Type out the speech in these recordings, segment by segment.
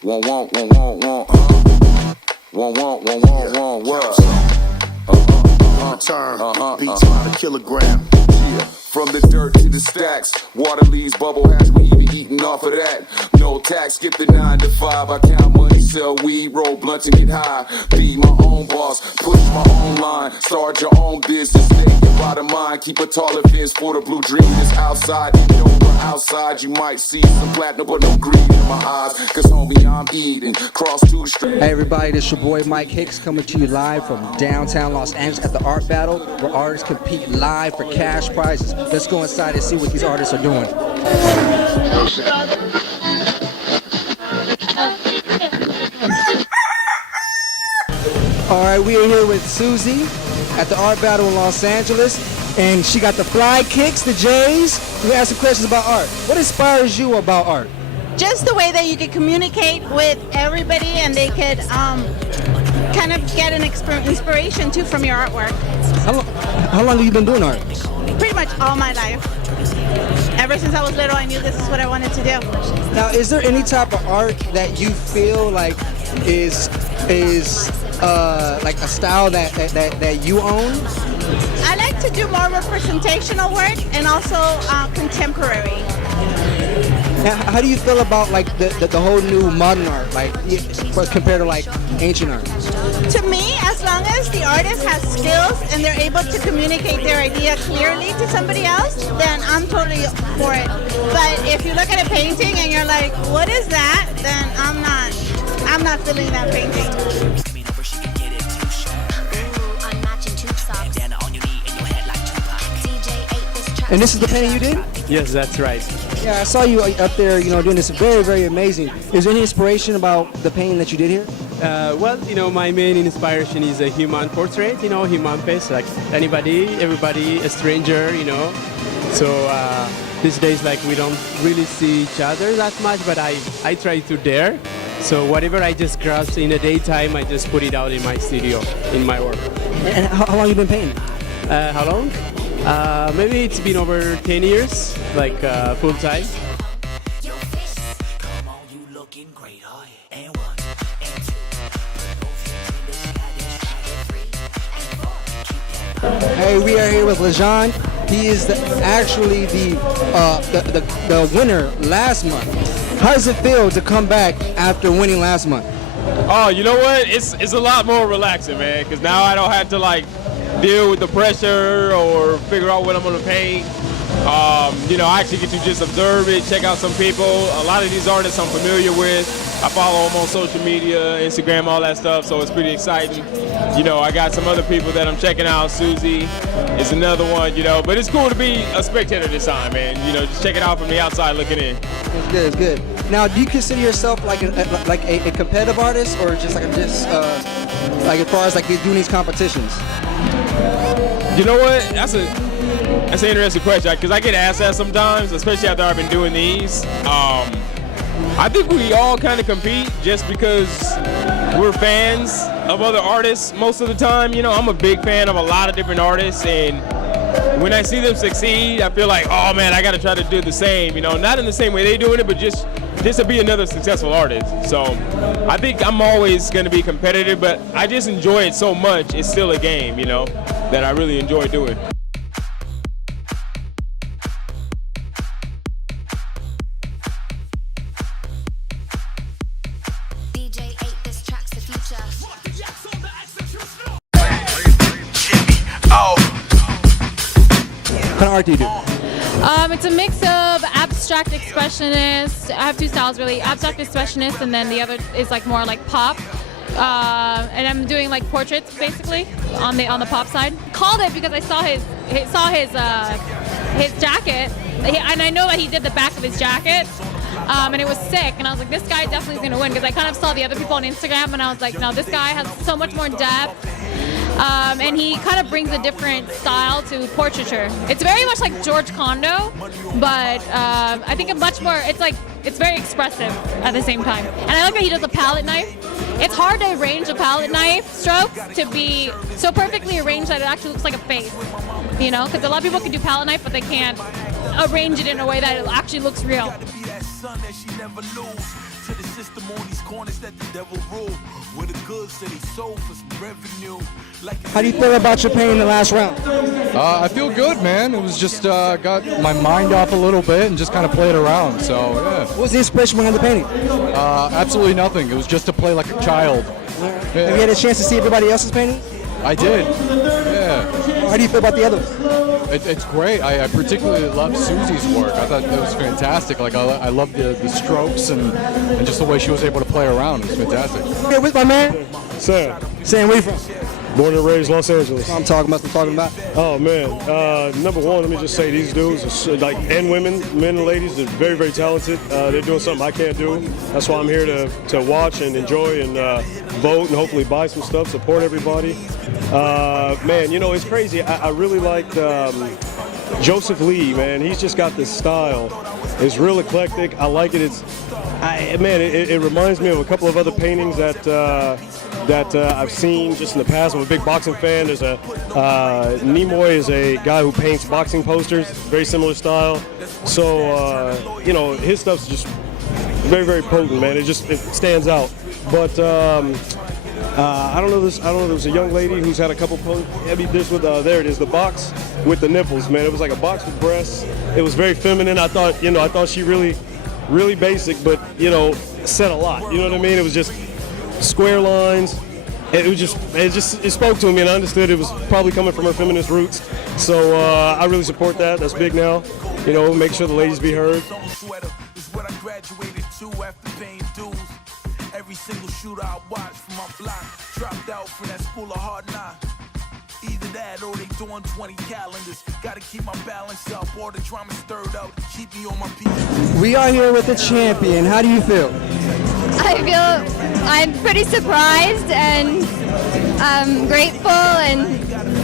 Won't, won't, won't, won't, won't. Won't, won't, won't, won't, won't, what? Return, beats by the kilogram. Yeah. From the dirt to the stacks, water leaves, bubble hash, we even eating off of that. No tax, skip the 9 to 5. I count money, sell weed, roll blunts and get high. Be my own boss, push my own line. Start your own business, make your bottom line. Keep a taller fence for the blue dream that's outside. Even though we're outside, you might see some platinum, but no greed in my eyes. Cause homie, I'm eating, cross 2 streets. Hey everybody, this is your boy Mike Hicks coming to you live from downtown Los Angeles at the Art Battle, where artists compete live for cash prizes. Let's go inside and see what these artists are doing. Alright, we are here with Susie at the Art Battle in Los Angeles, and she got the fly kicks, the J's. We asked some questions about art. What inspires you about art? Just the way that you could communicate with everybody and they could kind of get an inspiration too from your artwork. How long have you been doing art? Pretty much all my life. Ever since I was little, I knew this is what I wanted to do. Now, is there any type of art that you feel like is like a style that you own? I like to do more representational work and also contemporary. How do you feel about like the whole new modern art, like compared to like ancient art? To me, as long as the artist has skills and they're able to communicate their idea clearly to somebody else, then I'm totally for it. But if you look at a painting and you're like, what is that? Then I'm not feeling that painting. And this is the painting you did? Yes, that's right. Yeah, I saw you up there, doing this very, very amazing. Is there any inspiration about the painting that you did here? Well, my main inspiration is a human portrait, human face, like anybody, everybody, a stranger, So these days, like, we don't really see each other that much, but I try to dare. So whatever I just grasp in the daytime, I just put it out in my studio, in my work. And how long have you been painting? How long? Maybe it's been over 10 years, like full time. Hey, we are here with LeJean. He is actually the winner last month. How does it feel to come back after winning last month? Oh, you know what? It's a lot more relaxing, man, because now I don't have to like deal with the pressure or figure out what I'm gonna paint. I actually get to just observe it, check out some people. A lot of these artists I'm familiar with. I follow them on social media, Instagram, all that stuff, so it's pretty exciting. I got some other people that I'm checking out. Susie is another one, but it's cool to be a spectator this time, man. Just check it out from the outside looking in. It's good, it's good. Now, do you consider yourself like a competitive artist, or just like as far as like doing these competitions? You know what? That's an interesting question, because I get asked that sometimes, especially after I've been doing these. I think we all kind of compete just because we're fans of other artists most of the time. I'm a big fan of a lot of different artists, and when I see them succeed, I feel like, oh man, I got to try to do the same. Not in the same way they're doing it, but just to be another successful artist. So I think I'm always going to be competitive, but I just enjoy it so much. It's still a game, that I really enjoy doing. What kind of art do you do? It's a mix of abstract expressionist. I have two styles really: abstract expressionist, and then the other is like more like pop. And I'm doing like portraits basically on the pop side. Called it because I saw his jacket, and I know that he did the back of his jacket. And it was sick, and I was like, this guy definitely is going to win, because I kind of saw the other people on Instagram, and I was like, no, this guy has so much more depth, and he kind of brings a different style to portraiture. It's very much like George Condo, but I think it's very expressive at the same time. And I like that he does a palette knife. It's hard to arrange a palette knife strokes to be so perfectly arranged that it actually looks like a face, because a lot of people can do palette knife, but they can't arrange it in a way that it actually looks real. son that she never lose. To the system on these corners that the devil rule. Where the goods that he sold for some revenue. Like How do you feel about your pain in the last round? I feel good, man. It was just got my mind off a little bit and just kind of played around. So yeah. What was the inspiration behind the painting? Absolutely nothing. It was just to play like a child. Yeah. Have you had a chance to see everybody else's painting? I did. Yeah. How do you feel about the others? It's great. I particularly love Susie's work. I thought it was fantastic. Like I love the strokes and just the way she was able to play around. It was fantastic. Here with my man. Sam. Sam, where you from? Born and raised Los Angeles. I'm talking about. Oh man, number one, let me just say these dudes, like, and women, men and ladies, they're very, very talented. They're doing something I can't do. That's why I'm here to watch and enjoy and vote and hopefully buy some stuff, support everybody. Man, you know, it's crazy. I really liked Joseph Lee, man. He's just got this style. It's real eclectic. I like it. It reminds me of a couple of other paintings that I've seen just in the past. I'm a big boxing fan. There's Nimoy is a guy who paints boxing posters, very similar style. So, you know, his stuff's just very, very potent, man. It stands out. But I don't know. There's a young lady who's had a couple there it is, the box with the nipples, man. It was like a box with breasts. It was very feminine. I thought she really basic, but, you know, said a lot. You know what I mean? It was just square lines. It spoke to me, and I understood it was probably coming from her feminist roots. So I really support that. That's big now. You know, make sure the ladies be heard. Every single shooter I watch from my block dropped out from that school of hard knocks. Either that or they doing 20 calendars. Gotta keep my balance up, or the drama stirred up. Keep me on my feet. We are here with the champion. How do you feel? I'm pretty surprised and grateful and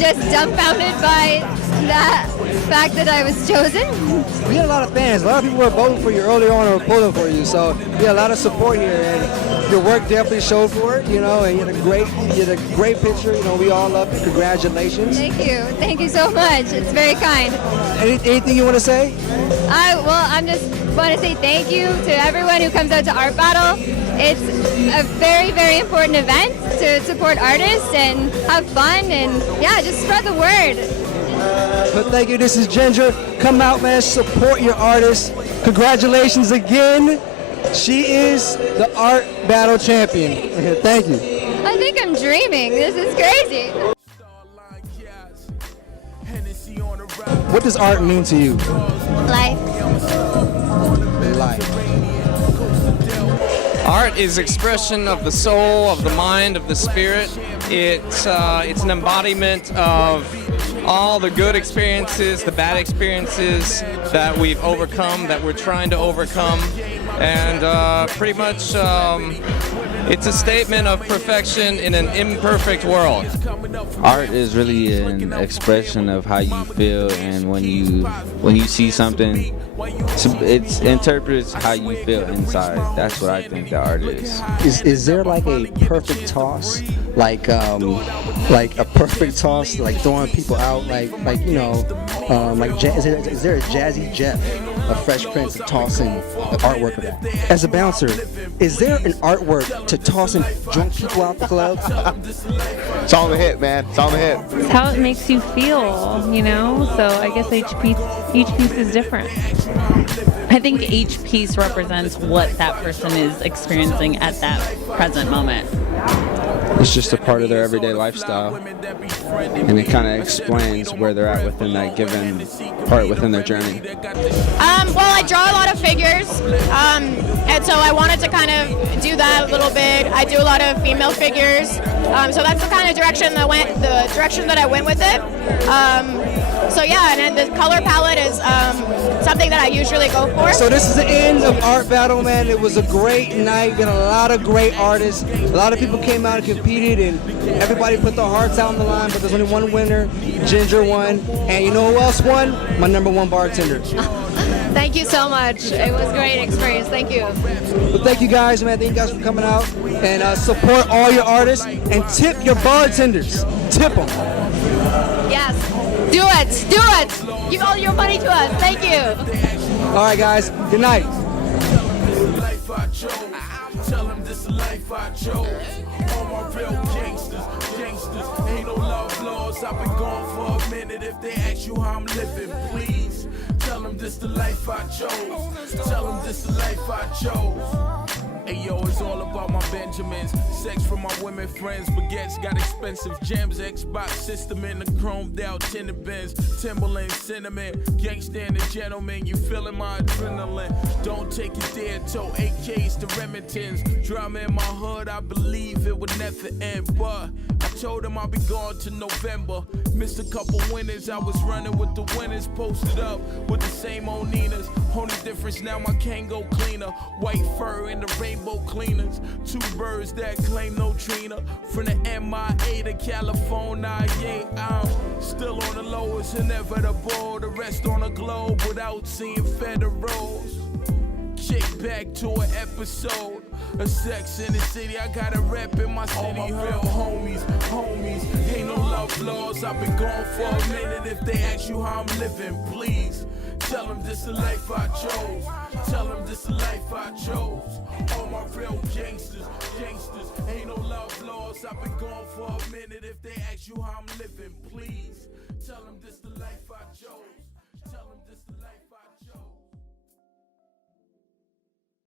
just dumbfounded by that fact that I was chosen. We had a lot of fans. A lot of people were voting for you earlier on or pulling for you. So we had a lot of support here, and your work definitely showed for it. You know, and you had a great picture. You know, we all love you. Congratulations. Thank you so much. It's very kind. Anything you want to say? I just want to say thank you to everyone who comes out to Art Battle. It's a very, very important event to support artists and have fun and, yeah, just spread the word. But thank you. This is Ginger. Come out, man. Support your artists. Congratulations again. She is the Art Battle champion. Thank you. I think I'm dreaming. This is crazy. What does art mean to you? Life. Art is expression of the soul, of the mind, of the spirit. It's an embodiment of all the good experiences, the bad experiences that we've overcome, that we're trying to overcome, and pretty much it's a statement of perfection in an imperfect world. Art is really an expression of how you feel, and when you see something, it interprets how you feel inside. That's what I think that art is. Is there like a perfect toss, like a perfect toss, like throwing people out, like you know, is there a Jazzy Jeff, a Fresh Prince tossing the artwork of that? As a bouncer, is there an artwork to tossing drunk people out the club? It's all a hit, man. It's all a hit. It's how it makes you feel, you know? So I guess each piece is different. I think each piece represents what that person is experiencing at that present moment. It's just a part of their everyday lifestyle, and it kind of explains where they're at within that given part within their journey. Well, I draw a lot of figures, and so I wanted to kind of do that a little bit. I do a lot of female figures, so that's the kind of direction that I went with it. So yeah, and then the color palette is something that I usually go for. So this is the end of Art Battle, man. It was a great night. We had a lot of great artists. A lot of people came out and competed, and everybody put their hearts out on the line, but there's only one winner. Ginger won. And you know who else won? My #1 bartender. Thank you so much. It was a great experience. Thank you. But thank you guys, man. Thank you guys for coming out. And support all your artists and tip your bartenders. Tip them. Yes. Do it. Give all your money to us. Thank you. All right, guys. Good night. life I chose. All my real gangsters, ain't no love laws. I've been gone for a minute. If they ask you how I'm living, please tell them this the life I chose. Tell them this the life I chose. Hey yo, it's all about my Benjamins. Sex from my women friends. Baguettes got expensive gems. Xbox system in the chromed out tinted bins. Timberland cinnamon. Gangsta and a gentleman. You feeling my adrenaline. Don't take it there. Toe AKs to Remingtons. Drama in my hood. I believe it would never end. But I told him I'll be gone to November. Missed a couple winners. I was running with the winners. Posted up with the same old Ninas. Only difference now my Kango cleaner. White fur in the rainbow cleaners. Two birds that claim no Trina. From the MIA to California, yeah, I'm still on the low. It's inevitable. The rest on the globe without seeing federals. Kick back to an episode of Sex in the City. I got a rep in my city. All my real homies, ain't no love laws. I've been gone for a minute. If they ask you how I'm living, please tell them this the life I chose. Tell them this the life I chose. All my real gangsters, ain't no love laws. I've been gone for a minute. If they ask you how I'm living,